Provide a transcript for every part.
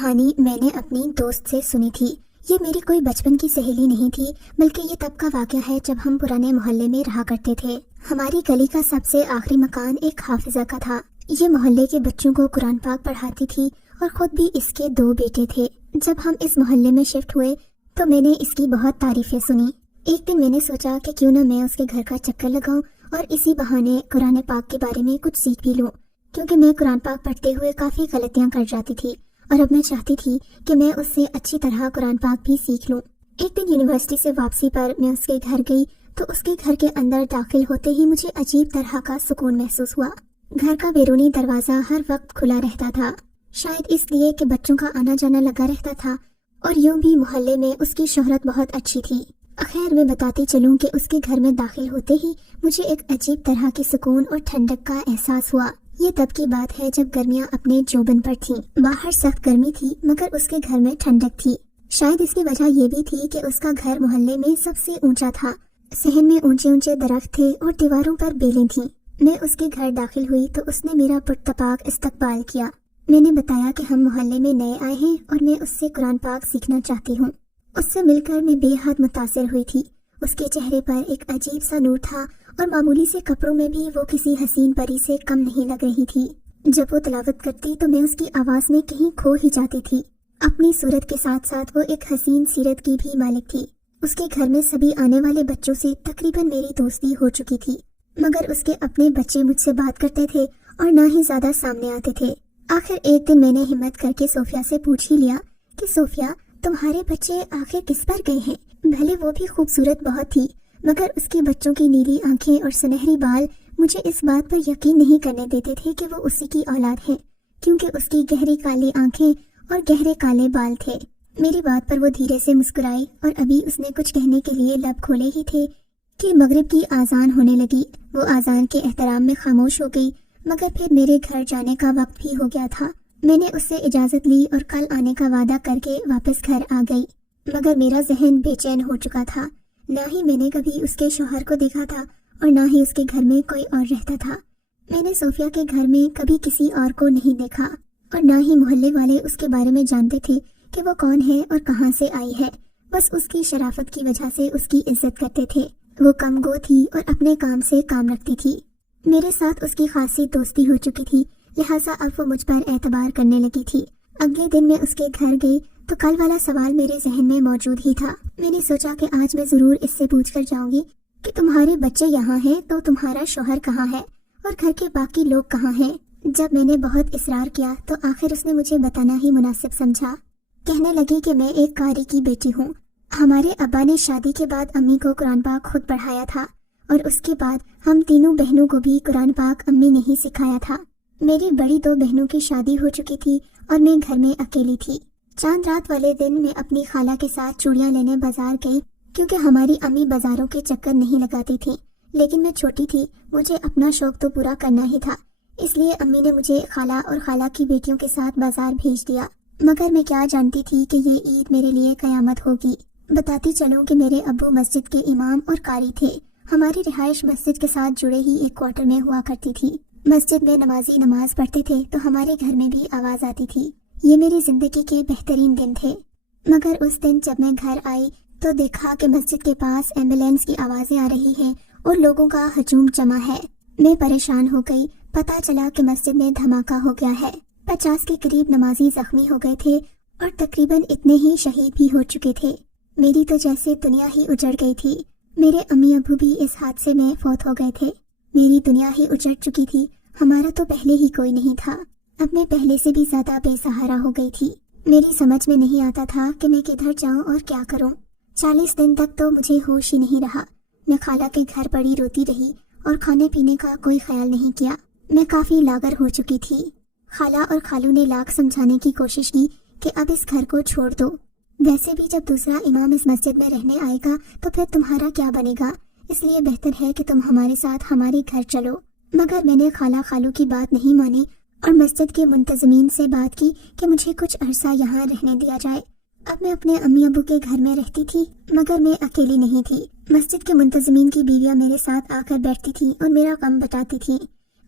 کہانی میں نے اپنی دوست سے سنی تھی۔ یہ میری کوئی بچپن کی سہیلی نہیں تھی، بلکہ یہ تب کا واقعہ ہے جب ہم پرانے محلے میں رہا کرتے تھے۔ ہماری گلی کا سب سے آخری مکان ایک حافظہ کا تھا۔ یہ محلے کے بچوں کو قرآن پاک پڑھاتی تھی اور خود بھی اس کے 2 بیٹے تھے۔ جب ہم اس محلے میں شفٹ ہوئے تو میں نے اس کی بہت تعریفیں سنی۔ ایک دن میں نے سوچا کہ کیوں نہ میں اس کے گھر کا چکر لگاؤں اور اسی بہانے قرآن پاک کے بارے میں کچھ سیکھ بھی لوں، کیونکہ میں قرآن پاک پڑھتے ہوئے کافی غلطیاں کر جاتی تھی اور اب میں چاہتی تھی کہ میں اس سے اچھی طرح قرآن پاک بھی سیکھ لوں۔ ایک دن یونیورسٹی سے واپسی پر میں اس کے گھر گئی تو اس کے گھر کے اندر داخل ہوتے ہی مجھے عجیب طرح کا سکون محسوس ہوا۔ گھر کا بیرونی دروازہ ہر وقت کھلا رہتا تھا، شاید اس لیے کہ بچوں کا آنا جانا لگا رہتا تھا، اور یوں بھی محلے میں اس کی شہرت بہت اچھی تھی۔ خیر میں بتاتی چلوں کہ اس کے گھر میں داخل ہوتے ہی مجھے ایک عجیب طرح کی سکون اور ٹھنڈک کا احساس ہوا۔ یہ تب کی بات ہے جب گرمیاں اپنے جوبن پر تھیں۔ باہر سخت گرمی تھی مگر اس کے گھر میں ٹھنڈک تھی۔ شاید اس کی وجہ یہ بھی تھی کہ اس کا گھر محلے میں سب سے اونچا تھا۔ صحن میں اونچے اونچے درخت تھے اور دیواروں پر بیلیں تھیں۔ میں اس کے گھر داخل ہوئی تو اس نے میرا پرتپاک استقبال کیا۔ میں نے بتایا کہ ہم محلے میں نئے آئے ہیں اور میں اس سے قرآن پاک سیکھنا چاہتی ہوں۔ اس سے مل کر میں بے حد متاثر ہوئی تھی۔ اس کے چہرے پر ایک عجیب سا نور تھا اور معمولی سے کپڑوں میں بھی وہ کسی حسین پری سے کم نہیں لگ رہی تھی۔ جب وہ تلاوت کرتی تو میں اس کی آواز میں کہیں کھو ہی جاتی تھی۔ اپنی صورت کے ساتھ ساتھ وہ ایک حسین سیرت کی بھی مالک تھی۔ اس کے گھر میں سبھی آنے والے بچوں سے تقریباً میری دوستی ہو چکی تھی، مگر اس کے اپنے بچے مجھ سے بات کرتے تھے اور نہ ہی زیادہ سامنے آتے تھے۔ آخر ایک دن میں نے ہمت کر کے صوفیہ سے پوچھ ہی لیا کہ صوفیہ، تمہارے بچے آخر کس پر گئے ہیں؟ بھلے وہ بھی خوبصورت بہت تھی، مگر اس کے بچوں کی نیلی آنکھیں اور سنہری بال مجھے اس بات پر یقین نہیں کرنے دیتے تھے کہ وہ اسی کی اولاد ہے، کیونکہ اس کی گہری کالی آنکھیں اور گہرے کالے بال تھے۔ میری بات پر وہ دھیرے سے مسکرائی اور ابھی اس نے کچھ کہنے کے لیے لب کھولے ہی تھے کہ مغرب کی آذان ہونے لگی۔ وہ آذان کے احترام میں خاموش ہو گئی، مگر پھر میرے گھر جانے کا وقت بھی ہو گیا تھا۔ میں نے اس سے اجازت لی اور کل آنے کا وعدہ کر کے واپس گھر آ گئی، مگر میرا ذہن بے چین ہو چکا تھا۔ نہ ہی میں نے کبھی اس کے شوہر کو دیکھا تھا اور نہ ہی اس کے گھر میں کوئی اور رہتا تھا۔ میں نے صوفیہ کے گھر میں کبھی کسی اور کو نہیں دیکھا اور نہ ہی محلے والے اس کے بارے میں جانتے تھے کہ وہ کون ہے اور کہاں سے آئی ہے۔ بس اس کی شرافت کی وجہ سے اس کی عزت کرتے تھے۔ وہ کم گو تھی اور اپنے کام سے کام رکھتی تھی۔ میرے ساتھ اس کی خاصی دوستی ہو چکی تھی، لہٰذا اب وہ مجھ پر اعتبار کرنے لگی تھی۔ اگلے دن میں اس کے گھر گئی تو کل والا سوال میرے ذہن میں موجود ہی تھا۔ میں نے سوچا کہ آج میں ضرور اس سے پوچھ کر جاؤں گی کہ تمہارے بچے یہاں ہیں تو تمہارا شوہر کہاں ہے اور گھر کے باقی لوگ کہاں ہیں۔ جب میں نے بہت اصرار کیا تو آخر اس نے مجھے بتانا ہی مناسب سمجھا۔ کہنے لگی کہ میں ایک قاری کی بیٹی ہوں۔ ہمارے ابا نے شادی کے بعد امی کو قرآن پاک خود پڑھایا تھا اور اس کے بعد ہم تینوں بہنوں کو بھی قرآن پاک امی نے ہی سکھایا تھا۔ میری بڑی 2 بہنوں کی شادی ہو چکی تھی اور میں گھر میں اکیلی تھی۔ چاند رات والے دن میں اپنی خالہ کے ساتھ چوڑیاں لینے بازار گئی، کیونکہ ہماری امی بازاروں کے چکر نہیں لگاتی تھی، لیکن میں چھوٹی تھی، مجھے اپنا شوق تو پورا کرنا ہی تھا، اس لیے امی نے مجھے خالہ اور خالہ کی بیٹیوں کے ساتھ بازار بھیج دیا۔ مگر میں کیا جانتی تھی کہ یہ عید میرے لیے قیامت ہوگی۔ بتاتی چلوں کہ میرے ابو مسجد کے امام اور قاری تھے۔ ہماری رہائش مسجد کے ساتھ جڑے ہی ایک کوارٹر میں ہوا کرتی تھی۔ مسجد میں نمازی نماز پڑھتے تھے تو ہمارے گھر میں بھی آواز آتی تھی۔ یہ میری زندگی کے بہترین دن تھے۔ مگر اس دن جب میں گھر آئی تو دیکھا کہ مسجد کے پاس ایمبولینس کی آوازیں آ رہی ہیں اور لوگوں کا ہجوم جمع ہے۔ میں پریشان ہو گئی۔ پتہ چلا کہ مسجد میں دھماکہ ہو گیا ہے۔ 50 کے قریب نمازی زخمی ہو گئے تھے اور تقریباً اتنے ہی شہید بھی ہو چکے تھے۔ میری تو جیسے دنیا ہی اجڑ گئی تھی۔ میرے امی ابو بھی اس حادثے میں فوت ہو گئے تھے۔ میری دنیا ہی اجڑ چکی تھی۔ ہمارا تو پہلے ہی کوئی نہیں تھا۔ اب میں پہلے سے بھی زیادہ بے سہارا ہو گئی تھی۔ میری سمجھ میں نہیں آتا تھا کہ میں کدھر جاؤں اور کیا کروں۔ 40 دن تک تو مجھے ہوش ہی نہیں رہا۔ میں خالہ کے گھر پڑی روتی رہی اور کھانے پینے کا کوئی خیال نہیں کیا۔ میں کافی لاغر ہو چکی تھی۔ خالہ اور خالو نے لاکھ سمجھانے کی کوشش کی کہ اب اس گھر کو چھوڑ دو، ویسے بھی جب دوسرا امام اس مسجد میں رہنے آئے گا تو پھر تمہارا کیا بنے گا، اس لیے بہتر ہے کہ تم ہمارے ساتھ ہمارے گھر چلو۔ مگر میں نے خالہ خالو کی بات نہیں مانی اور مسجد کے منتظمین سے بات کی کہ مجھے کچھ عرصہ یہاں رہنے دیا جائے۔ اب میں اپنے امی ابو کے گھر میں رہتی تھی، مگر میں اکیلی نہیں تھی۔ مسجد کے منتظمین کی بیویاں میرے ساتھ آ کر بیٹھتی تھیں اور میرا غم بتاتی تھیں۔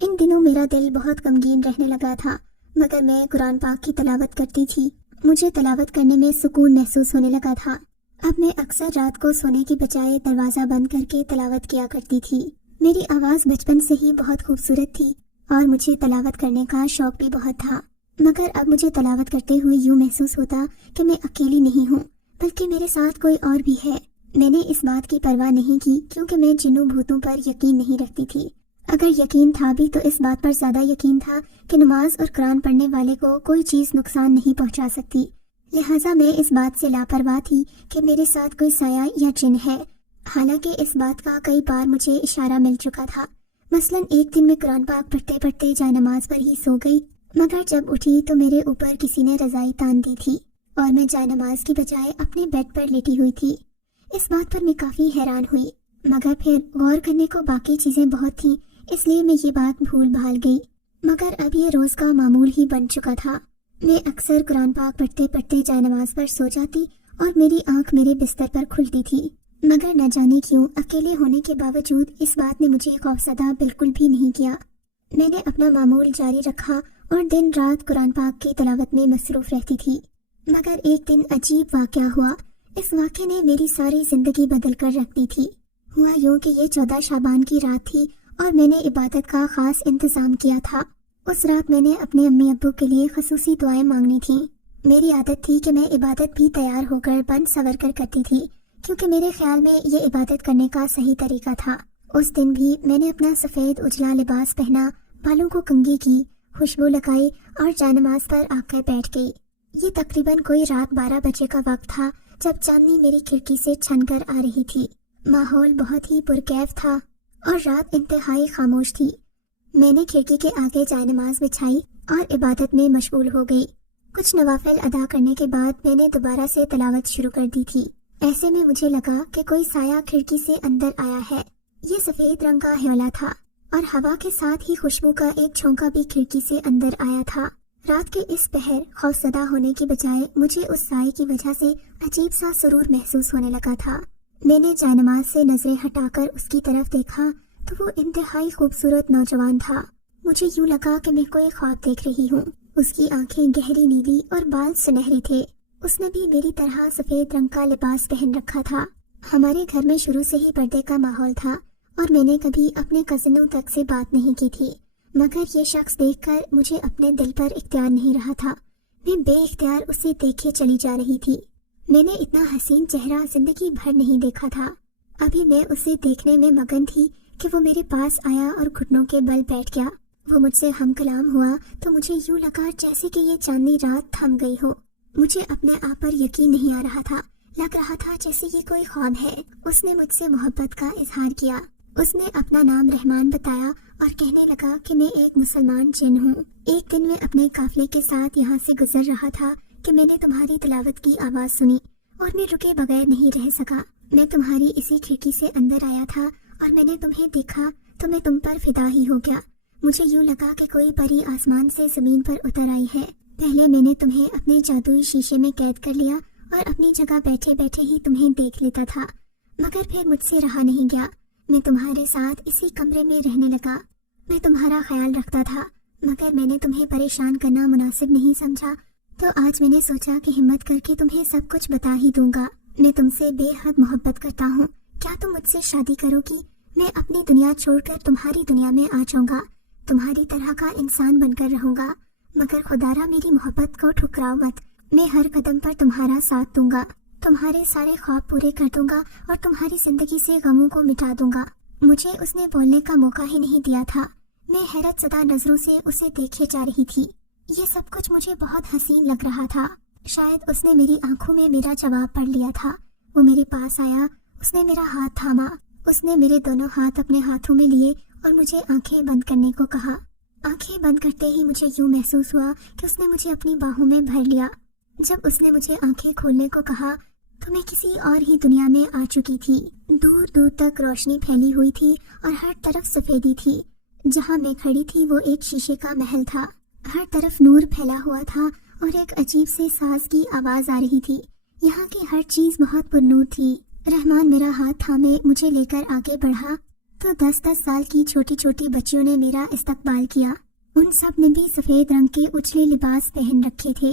ان دنوں میرا دل بہت غمگین رہنے لگا تھا، مگر میں قرآن پاک کی تلاوت کرتی تھی مجھے تلاوت کرنے میں سکون محسوس ہونے لگا تھا۔ اب میں اکثر رات کو سونے کی بجائے دروازہ بند کر کے تلاوت کیا کرتی تھی۔ میری آواز بچپن سے ہی بہت خوبصورت تھی اور مجھے تلاوت کرنے کا شوق بھی بہت تھا، مگر اب مجھے تلاوت کرتے ہوئے یوں محسوس ہوتا کہ میں اکیلی نہیں ہوں بلکہ میرے ساتھ کوئی اور بھی ہے۔ میں نے اس بات کی پرواہ نہیں کی کیونکہ میں جنوں بھوتوں پر یقین نہیں رکھتی تھی۔ اگر یقین تھا بھی تو اس بات پر زیادہ یقین تھا کہ نماز اور قرآن پڑھنے والے کو کوئی چیز نقصان نہیں پہنچا سکتی، لہٰذا میں اس بات سے لاپرواہ تھی کہ میرے ساتھ کوئی سایہ یا جن ہے۔ حالانکہ اس بات کا کئی بار مجھے اشارہ مل چکا تھا۔ مثلاً ایک دن میں قرآن پاک پڑھتے پڑھتے جائے نماز پر ہی سو گئی، مگر جب اٹھی تو میرے اوپر کسی نے رضائی تان دی تھی اور میں جائے نماز کی بجائے اپنے بیڈ پر لیٹی ہوئی تھی۔ اس بات پر میں کافی حیران ہوئی، مگر پھر غور کرنے کو باقی چیزیں بہت تھیں، اس لیے میں یہ بات بھول بھال گئی۔ مگر اب یہ روز کا معمول ہی بن چکا تھا۔ میں اکثر قرآن پاک پڑھتے پڑھتے جائے نماز پر سو جاتی اور میری آنکھ میرے بستر پر کھلتی تھی، مگر نہ جانے کیوں اکیلے ہونے کے باوجود اس بات نے مجھے خوفزدہ بالکل بھی نہیں کیا۔ میں نے اپنا معمول جاری رکھا اور دن رات قرآن پاک کی تلاوت میں مصروف رہتی تھی۔ مگر ایک دن عجیب واقعہ ہوا۔ اس واقعے نے میری ساری زندگی بدل کر رکھ دی تھی۔ ہوا یوں کہ یہ 14 شعبان کی رات تھی اور میں نے عبادت کا خاص انتظام کیا تھا۔ اس رات میں نے اپنے امی ابو کے لیے خصوصی دعائیں مانگنی تھیں۔ میری عادت تھی کہ میں عبادت بھی تیار ہو کر بن سنور کر کرتی تھی، کیونکہ میرے خیال میں یہ عبادت کرنے کا صحیح طریقہ تھا۔ اس دن بھی میں نے اپنا سفید اجلا لباس پہنا، بالوں کو کنگھی کی، خوشبو لگائی اور جائے نماز پر آ کر بیٹھ گئی۔ یہ تقریباً کوئی رات 12 بجے کا وقت تھا جب چاندنی میری کھڑکی سے چھن کر آ رہی تھی۔ ماحول بہت ہی پرکیف تھا اور رات انتہائی خاموش تھی۔ میں نے کھڑکی کے آگے جائے نماز بچھائی اور عبادت میں مشغول ہو گئی۔ کچھ نوافل ادا کرنے کے بعد میں نے دوبارہ سے تلاوت شروع کر دی تھی۔ ایسے میں مجھے لگا کہ کوئی سایہ کھڑکی سے اندر آیا ہے۔ یہ سفید رنگ کا حیولہ تھا اور ہوا کے ساتھ ہی خوشبو کا ایک چھونکا بھی کھڑکی سے اندر آیا تھا۔ رات کے اس پہر خوفزدہ ہونے کی بجائے مجھے اس سائے کی وجہ سے عجیب سا سرور محسوس ہونے لگا تھا۔ میں نے جائے نماز سے نظریں ہٹا کر اس کی طرف دیکھا تو وہ انتہائی خوبصورت نوجوان تھا۔ مجھے یوں لگا کہ میں کوئی خواب دیکھ رہی ہوں۔ اس کی آنکھیں گہری نیلی اور بال سنہرے تھے۔ اس نے بھی میری طرح سفید رنگ کا لباس پہن رکھا تھا۔ ہمارے گھر میں شروع سے ہی پردے کا ماحول تھا اور میں نے کبھی اپنے کزنوں تک سے بات نہیں کی تھی، مگر یہ شخص دیکھ کر مجھے اپنے دل پر اختیار نہیں رہا تھا۔ میں بے اختیار اسے دیکھے چلی جا رہی تھی۔ میں نے اتنا حسین چہرہ زندگی بھر نہیں دیکھا تھا۔ ابھی میں اسے دیکھنے میں مگن تھی کہ وہ میرے پاس آیا اور گھٹنوں کے بل بیٹھ گیا۔ وہ مجھ سے ہم کلام ہوا تو مجھے یوں لگا جیسے کہ یہ چاندنی رات تھم گئی ہو۔ مجھے اپنے آپ پر یقین نہیں آ رہا تھا، لگ رہا تھا جیسے یہ کوئی خواب ہے۔ اس نے مجھ سے محبت کا اظہار کیا۔ اس نے اپنا نام رحمان بتایا اور کہنے لگا کہ میں ایک مسلمان جن ہوں۔ ایک دن میں اپنے قافلے کے ساتھ یہاں سے گزر رہا تھا کہ میں نے تمہاری تلاوت کی آواز سنی اور میں رکے بغیر نہیں رہ سکا۔ میں تمہاری اسی کھڑکی سے اندر آیا تھا اور میں نے تمہیں دیکھا تو میں تم پر فدا ہی ہو گیا۔ مجھے یوں لگا کہ کوئی پری آسمان سے زمین پر اتر آئی ہے۔ پہلے میں نے تمہیں اپنے جادوئی شیشے میں قید کر لیا اور اپنی جگہ بیٹھے بیٹھے ہی تمہیں دیکھ لیتا تھا، مگر پھر مجھ سے رہا نہیں گیا۔ میں تمہارے ساتھ اسی کمرے میں رہنے لگا۔ میں تمہارا خیال رکھتا تھا، مگر میں نے تمہیں پریشان کرنا مناسب نہیں سمجھا، تو آج میں نے سوچا کہ ہمت کر کے تمہیں سب کچھ بتا ہی دوں گا۔ میں تم سے بے حد محبت کرتا ہوں۔ کیا تم مجھ سے شادی کرو گی؟ میں اپنی دنیا چھوڑ کر تمہاری دنیا میں آ جاؤں گا، تمہاری طرح کا انسان بن کر رہوں گا، مگر خدارا میری محبت کو ٹھکراؤ مت۔ میں ہر قدم پر تمہارا ساتھ دوں گا، تمہارے سارے خواب پورے کر دوں گا اور تمہاری زندگی سے غموں کو مٹا دوں گا۔ مجھے اس نے بولنے کا موقع ہی نہیں دیا تھا۔ میں حیرت زدہ نظروں سے اسے دیکھے جا رہی تھی۔ یہ سب کچھ مجھے بہت حسین لگ رہا تھا۔ شاید اس نے میری آنکھوں میں میرا جواب پڑھ لیا تھا۔ وہ میرے پاس آیا، اس نے میرا ہاتھ تھاما، اس نے میرے دونوں ہاتھ اپنے ہاتھوں میں لیے اور مجھے آنکھیں بند کرنے کو کہا۔ آنکھیں بند کرتے ہی مجھے یوں محسوس ہوا کہ اس نے مجھے اپنی باہوں میں بھر لیا۔ جب اس نے مجھے آنکھیں کھولنے کو کہا تو میں کسی اور ہی دنیا میں آ چکی تھی۔ دور دور تک روشنی پھیلی ہوئی تھی اور ہر طرف سفیدی تھی۔ جہاں میں کھڑی تھی وہ ایک شیشے کا محل تھا۔ ہر طرف نور پھیلا ہوا تھا اور ایک عجیب سے ساز کی آواز آ رہی تھی۔ یہاں کی ہر چیز بہت پرنور تھی۔ رحمان میرا ہاتھ تھامے مجھے لے کر آگے بڑھا تو 10-10 سال کی چھوٹی چھوٹی بچیوں نے میرا استقبال کیا۔ ان سب نے بھی سفید رنگ کے اجلے لباس پہن رکھے تھے۔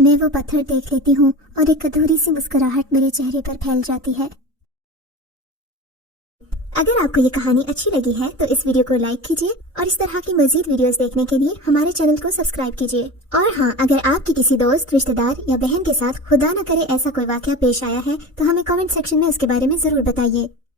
میں وہ پتھر دیکھ لیتی ہوں اور ایک ادھوری سی مسکراہٹ میرے چہرے پر پھیل جاتی ہے۔ اگر آپ کو یہ کہانی اچھی لگی ہے تو اس ویڈیو کو لائک کیجیے اور اس طرح کی مزید ویڈیوز دیکھنے کے لیے ہمارے چینل کو سبسکرائب کیجیے۔ اور ہاں، اگر آپ کی کسی دوست، رشتہ دار یا بہن کے ساتھ خدا نہ کرے ایسا کوئی واقعہ پیش آیا ہے تو ہمیں کامنٹ سیکشن میں اس کے بارے میں ضرور بتائیے۔